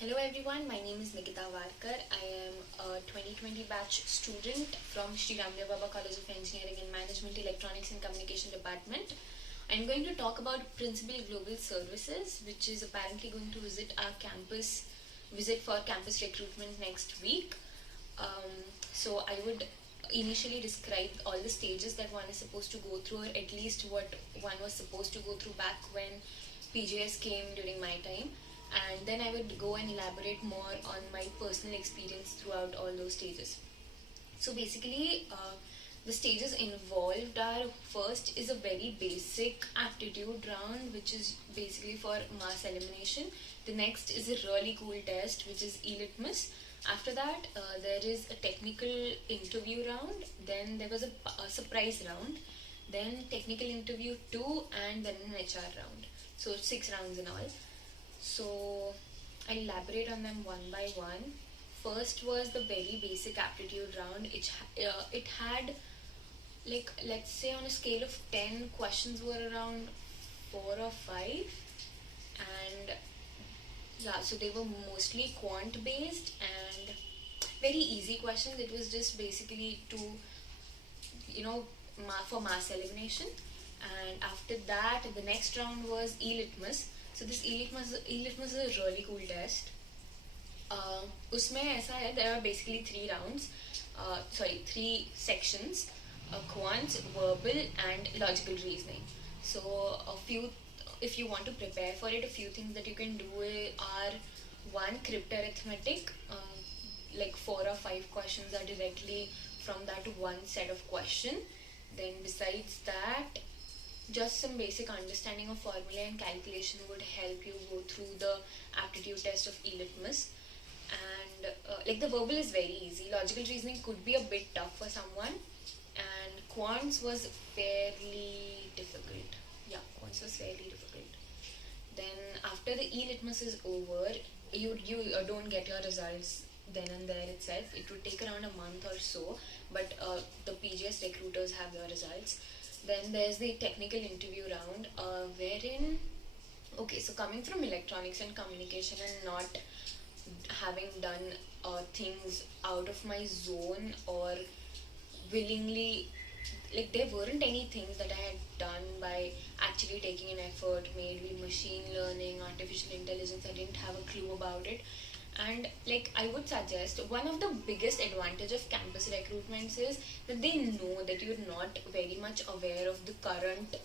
Hello everyone, my name is Nikita Varkar. I am a 2020 batch student from Sri Ramdev Baba College of Engineering and Management Electronics and Communication Department. I'm going to talk about Principal Global Services, which is apparently going to visit for campus recruitment next week. So I would initially describe all the stages that one is supposed to go through, or at least what one was supposed to go through back when PJS came during my time, and then I would go and elaborate more on my personal experience throughout all those stages. So basically, the stages involved are: first is a very basic aptitude round, which is basically for mass elimination. The next is a really cool test, which is e-litmus. After that, there is a technical interview round. Then there was a surprise round. Then technical interview 2, and then an HR round. So 6 rounds in all. So I'll elaborate on them one by one. First was the very basic aptitude round. It had, like, let's say on a scale of 10, questions were around 4 or 5, and yeah, so they were mostly quant based and very easy questions. It was just basically to, for mass elimination. And after that, the next round was e-litmus. So this e-litmus is a really cool test. उसमें ऐसा है, there are basically 3 rounds, three sections: quant, verbal, and logical reasoning. So a few, if you want to prepare for it, a few things that you can do are: one, cryptarithmetic, like 4 or 5 questions are directly from that one set of question. Then besides that, just some basic understanding of formula and calculation would help you go through the aptitude test of e-litmus. And like, the verbal is very easy. Logical reasoning could be a bit tough for someone, and quants was fairly difficult. Yeah, quants was fairly difficult. Then after the e-litmus is over, you don't get your results then and there itself. It would take around a month or so, but the PGS recruiters have your results. Then there's the technical interview round, wherein, okay, so coming from electronics and communication and not having done things out of my zone, or willingly, like, there weren't any things that I had done by actually taking an effort made with machine learning, artificial intelligence. I didn't have a clue about it. And like, I would suggest, one of the biggest advantage of campus recruitments is that they know that you're not very much aware of the current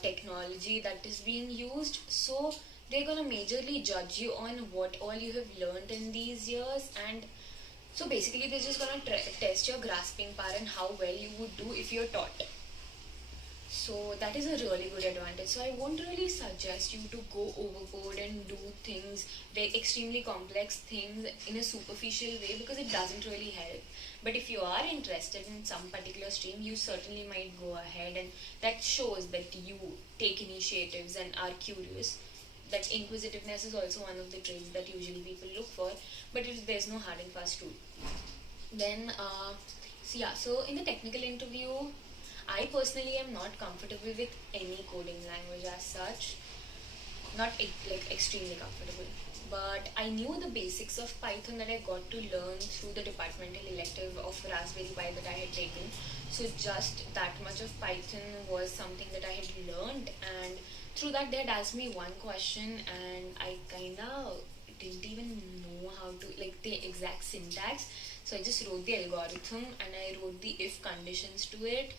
technology that is being used. So they're gonna majorly judge you on what all you have learned in these years. And so basically, they're just gonna test your grasping power and how well you would do if you're taught. So that is a really good advantage. So I won't really suggest you to go overboard and do things, very extremely complex things, in a superficial way, because it doesn't really help. But if you are interested in some particular stream, you certainly might go ahead, and that shows that you take initiatives and are curious. That inquisitiveness is also one of the traits that usually people look for, but there's no hard and fast rule. Then, so in the technical interview, I personally am not comfortable with any coding language as such, not like extremely comfortable. But I knew the basics of Python that I got to learn through the departmental elective of Raspberry Pi that I had taken. So just that much of Python was something that I had learned, and through that they had asked me one question, and I kinda didn't even know how to, like, the exact syntax. So I just wrote the algorithm and I wrote the if conditions to it.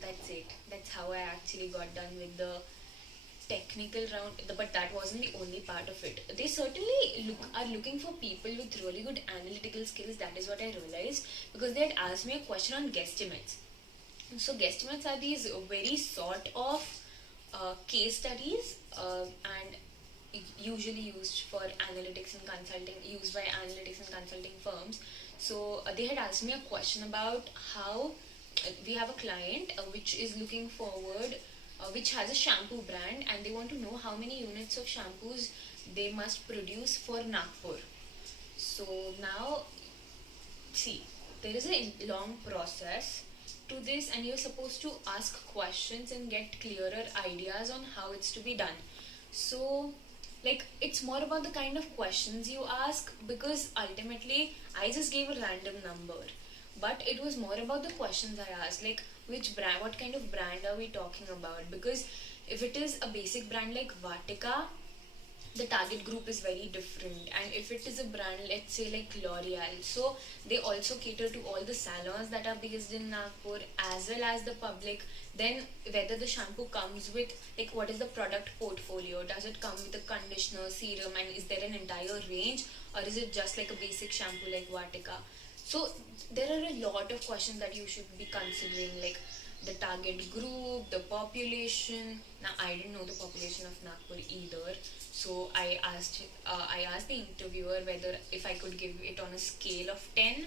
That's it. That's how I actually got done with the technical round. But that wasn't the only part of it. They certainly are looking for people with really good analytical skills. That is what I realized, because they had asked me a question on guesstimates. So guesstimates are these very sort of case studies, and usually used for analytics and consulting, used by analytics and consulting firms. So they had asked me a question about how we have a client which is looking forward, which has a shampoo brand, and they want to know how many units of shampoos they must produce for Nagpur. So now, see, there is a long process to this, and you're supposed to ask questions and get clearer ideas on how it's to be done. So Like, it's more about the kind of questions you ask, because ultimately I just gave a random number, but it was more about the questions I asked, like which brand, what kind of brand are we talking about? Because if it is a basic brand like Vatika, the target group is very different. And if it is a brand, let's say like L'Oreal, so they also cater to all the salons that are based in Nagpur as well as the public. Then whether the shampoo comes with, like, what is the product portfolio, does it come with a conditioner, serum, and is there an entire range, or is it just like a basic shampoo like Vatika? So there are a lot of questions that you should be considering, like the target group, the population. Now I didn't know the population of Nagpur either, so I asked the interviewer whether if I could give it on a scale of 10,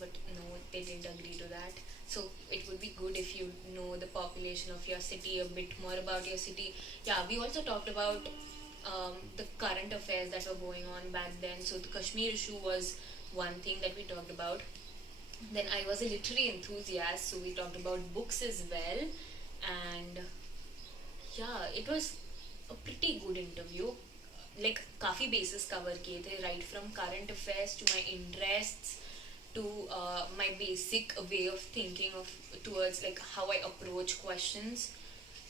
but no, they didn't agree to that. So it would be good if you know the population of your city, a bit more about your city. Yeah, we also talked about the current affairs that were going on back then. So the Kashmir issue was one thing that we talked about. Then I was a literary enthusiast, so we talked about books as well. And yeah, it was a pretty good interview. Like, काफ़ी bases cover किए थे, right from current affairs to my interests to my basic way of thinking of towards like how I approach questions.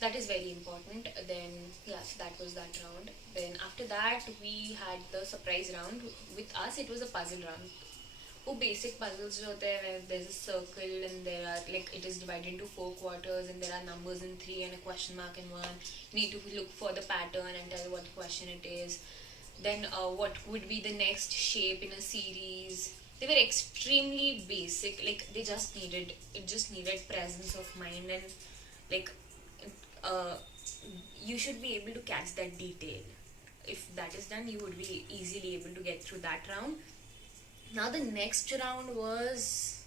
That is very important. Then yes, that was that round. Then after that we had the surprise round. With us it was a puzzle round. वो basic puzzles जो होते हैं where there's a circle and there are like it is divided into 4 quarters and there are numbers in 3 and a question mark in 1. You need to look for the pattern and tell what question it is. Then what would be the next shape in a series. They were extremely basic, like they just needed, it just needed presence of mind, and like uh, you should be able to catch that detail. If that is done, you would be easily able to get through that round. Now the next round was,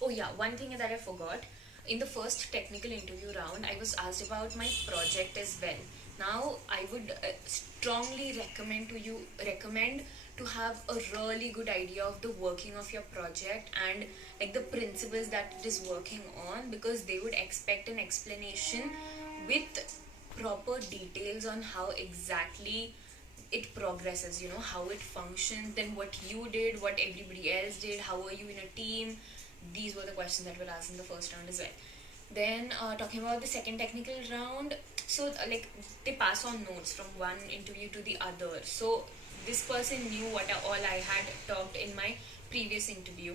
oh yeah, one thing that I forgot. In the first technical interview round, I was asked about my project as well. Now I would strongly recommend to have a really good idea of the working of your project and like the principles that it is working on, because they would expect an explanation with proper details on how exactly it progresses, you know, how it functions, then what you did, what everybody else did, how are you in a team. These were the questions that were asked in the first round as well. Then talking about the second technical round, so like they pass on notes from one interview to the other. So this person knew what all I had talked in my previous interview.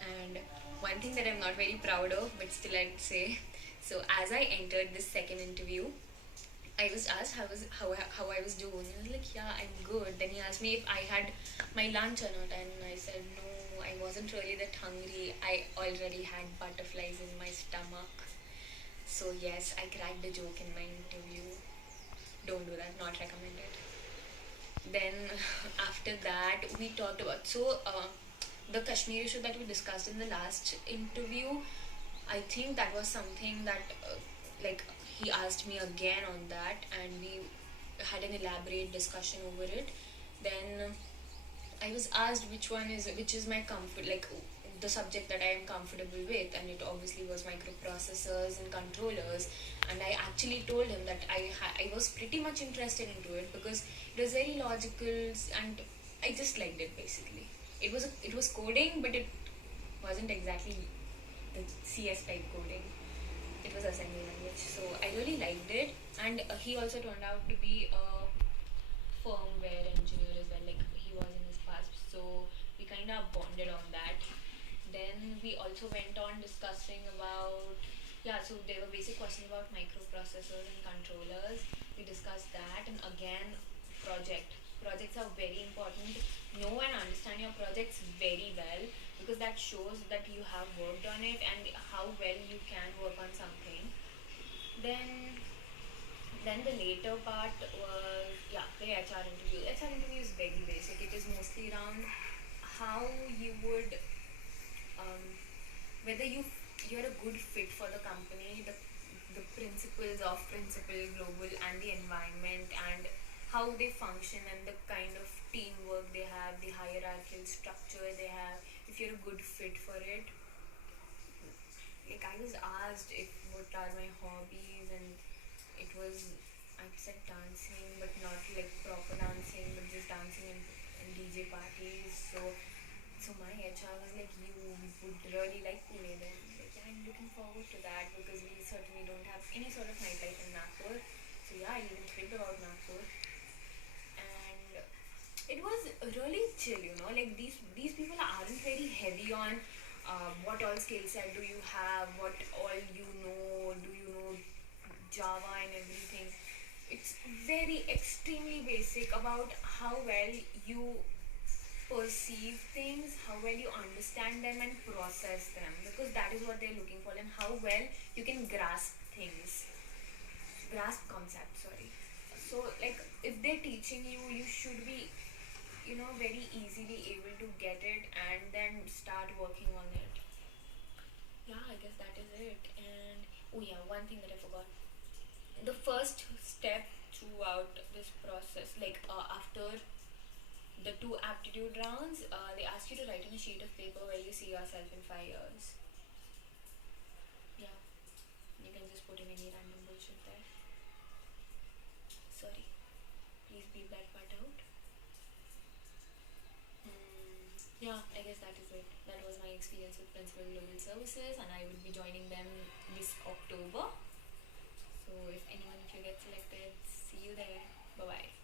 And one thing that I'm not very proud of, but still I'd say, so as I entered this second interview, I was asked how I was doing. I was like, yeah, I'm good. Then he asked me if I had my lunch or not, and I said no, I wasn't really that hungry. I already had butterflies in my stomach. So yes, I cracked the joke in my interview. Don't do that. Not recommended. Then after that, we talked about the Kashmir issue that we discussed in the last interview. I think that was something that like he asked me again on that, and we had an elaborate discussion over it. Then I was asked which is my comfort, like the subject that I am comfortable with, and it obviously was microprocessors and controllers. And I actually told him that I was pretty much interested into it because it was very logical and I just liked it basically. It was coding, but it wasn't exactly the CS type coding. It was assembly language, so I really liked it. And he also turned out to be a firmware engineer as well, like he was in his past, so we kind of bonded on that. Then we also went on discussing about, yeah, so there were basic questions about microprocessors and controllers. We discussed that, and again, projects are very important. Know and understand your projects very well, because that shows that you have worked on it and how well you can work on something. Then the later part was, yeah, the HR interview. HR interview is very basic. It is mostly around how you would um, whether you're a good fit for the company, the principles of Principal Global and the environment, and how they function, and the kind of teamwork they have, the hierarchical structure they have, if you're a good fit for it. Like I was asked if what are my hobbies, and it was I said dancing, but not like proper dancing, but just dancing in DJ parties. So my HR was like, you would really like Pune then. Like, yeah, I'm looking forward to that because we certainly don't have any sort of nightlife in Nagpur. So yeah, I even think about Nagpur, and it was really chill. Like these people aren't very heavy on what all skill set do you have, what all do you know Java and everything. It's very extremely basic about how well you perceive things, how well you understand them and process them, because that is what they're looking for, and how well you can grasp concepts, sorry. So like if they're teaching you, you should be very easily able to get it and then start working on it. Yeah, I guess that is it. And oh yeah, one thing that I forgot. The first step throughout this process, like after the two aptitude rounds, they ask you to write on a sheet of paper where you see yourself in 5 years. Yeah, you can just put in any random bullshit there. Sorry, please beep that part out. Yeah, I guess that is it. That was my experience with Principal Global Services, and I would be joining them this October. So if anyone of you get selected, see you there. Bye bye.